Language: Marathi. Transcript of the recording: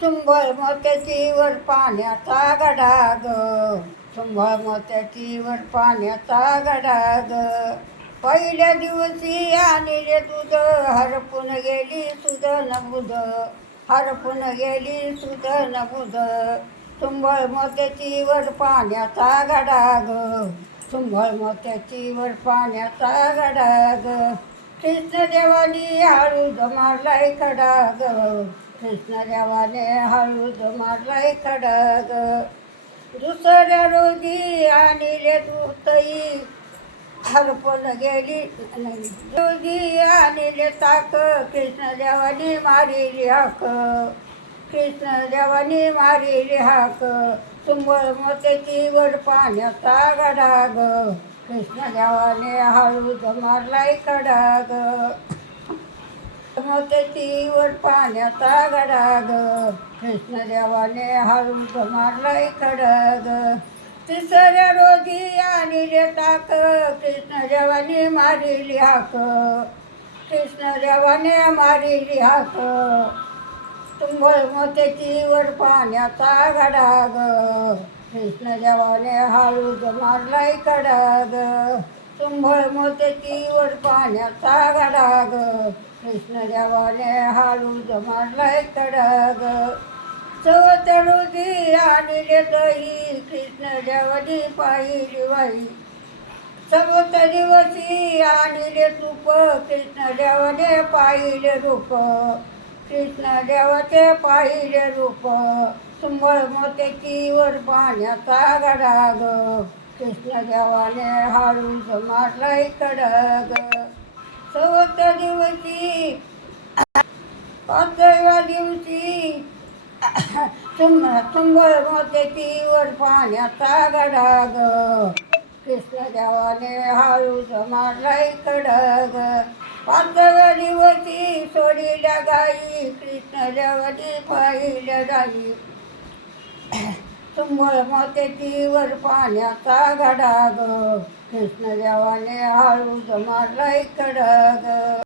चुंबळ मोत्याची वर पाण्याचा गडा ग, चुंबळ मोत्याची वर पाण्याचा गडा ग. पहिल्या दिवशी आणि रे दूध हरपून गेली सुदन बुध, हरपून गेली सुदन बुध. चुंबळ मोत्याची वर पाण्याचा गडा ग, चुंबळ मोत्याची वर पाण्याचा गडा ग. कृष्ण देवानी हळूद मारलाय कडा ग, कृष्ण देवाने हळूद मारलाय कडा ग. दुसऱ्या रोजी आणले दूतई हरपून गेली रोजी आणले ताक, कृष्ण देवानी मारिली हाक, कृष्ण देवानी मारिली हाक. चुंबळ मोत्याची वर पाण्याचा गडा ग, कृष्ण देवाने हळूद मारलाय कडा ग. मोत्याची वर पाण्याचा गडा ग, कृष्ण देवाने हळूद मारलाय कडा ग. तिसऱ्या रोजी आणले ताक, कृष्ण देवाने मारिली हाक, कृष्ण देवाने मारिली हाक. चुंबळ मोत्याची वर पाण्याचा गडा ग, कृष्ण देवाने हळूद मारलाय कडा ग. चुंबळ मोत्याची वर पाण्याचा गडा ग, कृष्ण देवाने हळूद मारलाय कडा ग. चौथ्या रोजी आणले दही, कृष्ण देवाने पाहिली बाई, चौथ्या दिवशी आणले तूप, कृष्ण देवाने पाहिले रूप, कृष्ण देवाचे पाहिले रूप. चुंबळ मोत्याची वर पाण्याचा गडा ग, कृष्ण देवाने हळूद मारलाय कडा ग. चौथ्या दिवशी पाचव्या दिवशी चुंबळ मोत्याची वर पाण्याचा गडा ग, कृष्ण देवाने हळूद मारलाय कडा ग. पाचव्या दिवशी सोडील्या गाई, कृष्ण देवाने पाहिल्या गाई, चुंबळ मोत्याची वर पाण्याचा गडा ग, कृष्ण देवाने हळूद मारलाय कडा ग.